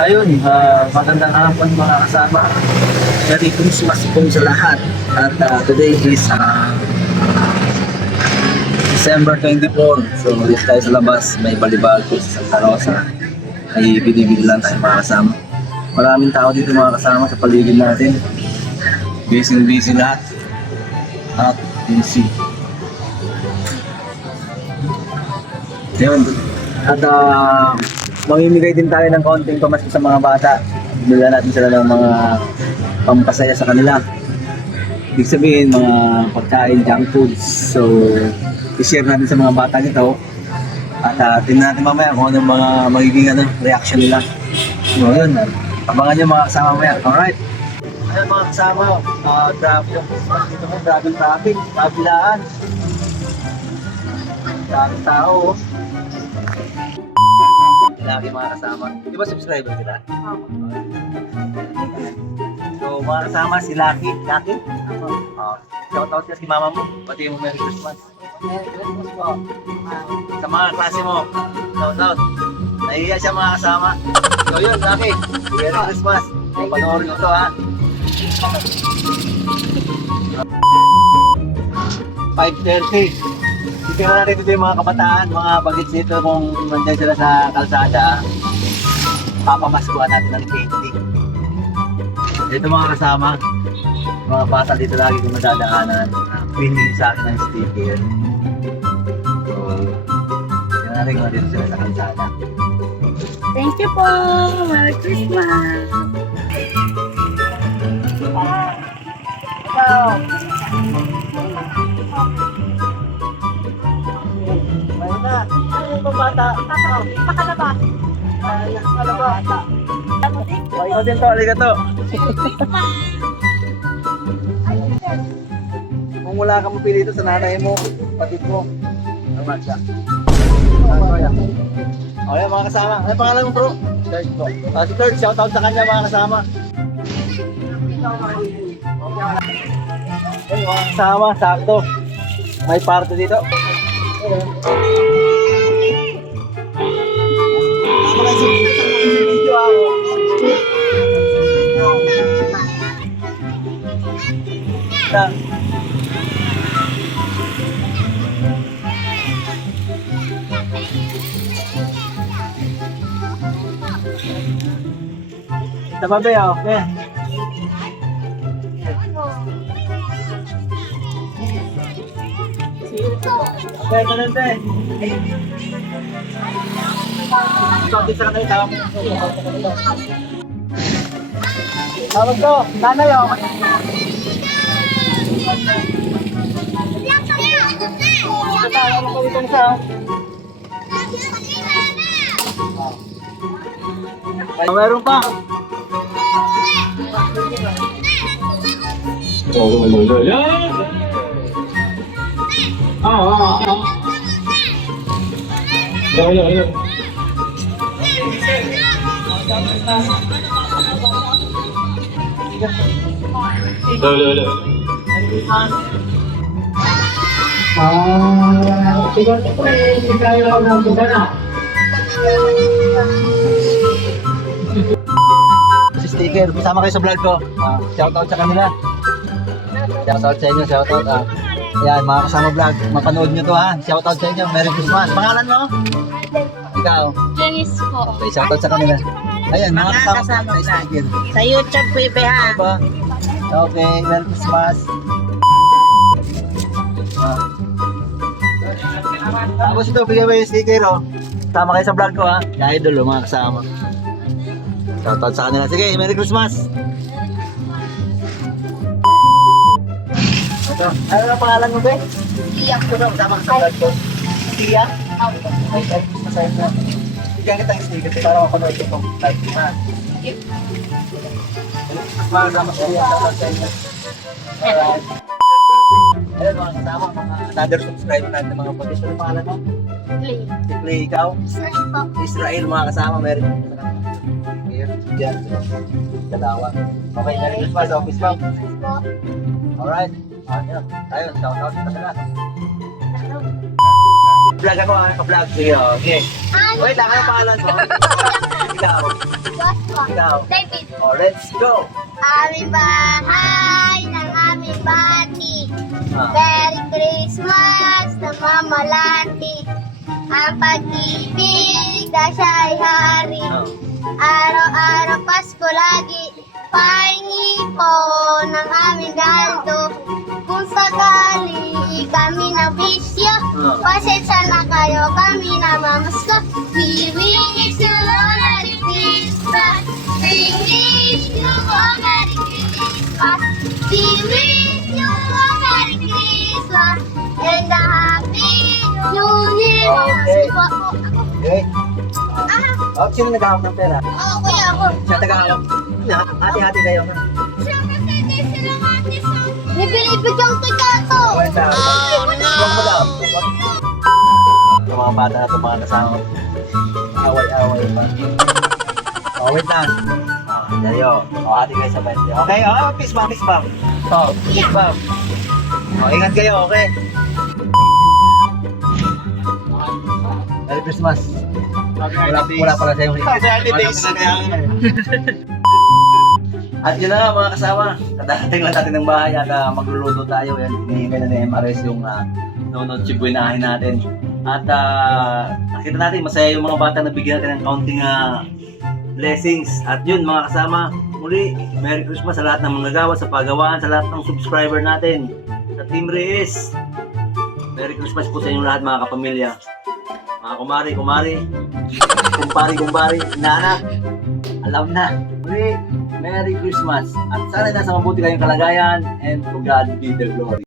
Ayun, magandang hapon mga kasama. Merry Christmas po sa lahat. At today is December 24. So, dito tayo sa labas. May balibag po sa Santa Rosa. Ay binibili lang tayo mga kasama. Maraming tao dito mga kasama sa paligid natin. Busy lahat. At busy. Yun. At mamimigay din tayo ng konting pamasko sa mga bata. Bigyan natin sila ng mga pampasaya sa kanila. Ibig sabihin, mga pagkain, junk foods. So, i-share natin sa mga bata nito. At tingnan natin mamaya kung anong mga magiging reaction nila. So, yun. Abangan nyo mga kasama mamaya. Alright. Ayun mga kasama. Grabe yung Christmas dito mo. Grabe yung traffic. Kabilaan. Daming tao. Lagi mga kasama. Di ba subscriber sila? So mga kasama si Lucky. Lucky? Shout out ka si mama mo. Pati mo Merry Christmas. Merry Christmas po. Sa mga klase mo. Shout out. Nahihiya siya mga kasama. So yun, Lucky. Merry Christmas. Panoorin nyo to ha. 5:30. Tingnan natin dito yung mga kabataan, mga bagets dito kung nandiyan sila sa kalsada. Papamaskuhan natin ng candy. Ito mga kasama, mga bata dito lagi kung madadaanan. Pinili sa akin ng sticker. So, tingnan natin kung dito sila sa kalsada. Thank you po! Merry Christmas! Mayroon na. Ano yung bata? Pakalaba! Pakalaba. Ikaw din to, aligato. Kung wala kang mapili ito sa nanay mo, patid mo, naman siya. Okay mga kasama. Ano pangalan mo bro? Third po. Si Third, shoutout sa kanya mga kasama. Ay, mga kasama, sakto. May party dito. Video ako. Tababe ako. Okay. Okay, ganun din. Sabi sa kanila, tawag ko, nanay o. Tawag ko itong sa. Meron pa. Sticker, kasama kayo sa vlog ko. Shoutout sa kanila. Shoutout sa inyo, shoutout. Ayan, mga kasama vlog, mapanood nyo to ha. Shoutout sa inyo, Merry Christmas. Pangalan mo? Ikaw? Janice po. Okay, shoutout sa kanila. Ayan, mga kasama vlog. sa sticker. Sa YouTube po ha. Diba? Okay, Merry Christmas. Tapos ito, bigyan mo yung sticker oh. Tama kayo sa vlog ko ha. Yung idol oh, mga kasama. Shoutout sa kanila. Sige, Merry Christmas. Ito. Ano ang pangalan mo ba? Iya. Ito na, tama ka sa vlog ko. Tia? Ay, Merry Christmas sa inyo. Bigyan kita yung sticker para mapanood ko itong live na. Mga kasama sa inyo. Shoutout sa inyo. Alright. Ayan mga kasama, mga another subscriber natin mga pagkis. Ano pangalan mo? Play. Si Play, ikaw? Israel po. Israel mga kasama, Merry Christmas. Yan, dalawa. Okay, Merry Christmas, office ma'am. Alright. Ayun, tayo, shout-out sa kanila. Vlog ako, ka-vlog. Sige, okay. Wait lang, ano pangalan mo? Ikaw. Joshua. Ikaw. David. Oh, let's go. Aming bahay ng aming bati. Ah. Merry Christmas na mamalati. Ang pag-ibig na siya'y hari. Oh. Araw-araw Pasko lagi. Pahingi po ng aming galdo. Kung sakali kami na bisyo, pasensya na kayo kami na mamasko. We wish you a Merry Christmas. We wish you a Merry Christmas. We wish you a Merry Christmas. And a Happy New Year. Okay. Ako. Okay. Oh, sino nag-ahawak ng pera? Oo, kuya ako. Siya nag-ahawak. Hati-hati kayo. May binibigyan kita to. Kwenta. Huwag mo daw. Yung mga bata na ito, mga kasama. Away-away pa. Oh, wait lang. Dayo. Hati kayo sa 20. Okay? Peace bump, peace bump. Peace bump. Ingat kayo, okay? Merry Christmas. Wala pala sa'yo. Happy holidays. At yun na nga mga kasama, kadating lang natin ng bahay at magluluto tayo. Yan, hinihingay na ni MRS yung nonod chibuinahin natin. At nakita natin, masaya yung mga bata na bigyan natin ng counting blessings. At yun mga kasama, muli, Merry Christmas sa lahat ng mga gawa, sa pagawaan, sa lahat ng subscriber natin. Sa Team Reyes, Merry Christmas po sa inyong lahat mga kapamilya. Mga kumari, kumpari, inanak, alam na. Muli, Merry Christmas. At sana nasa mabuti kayong kalagayan and to God be the glory.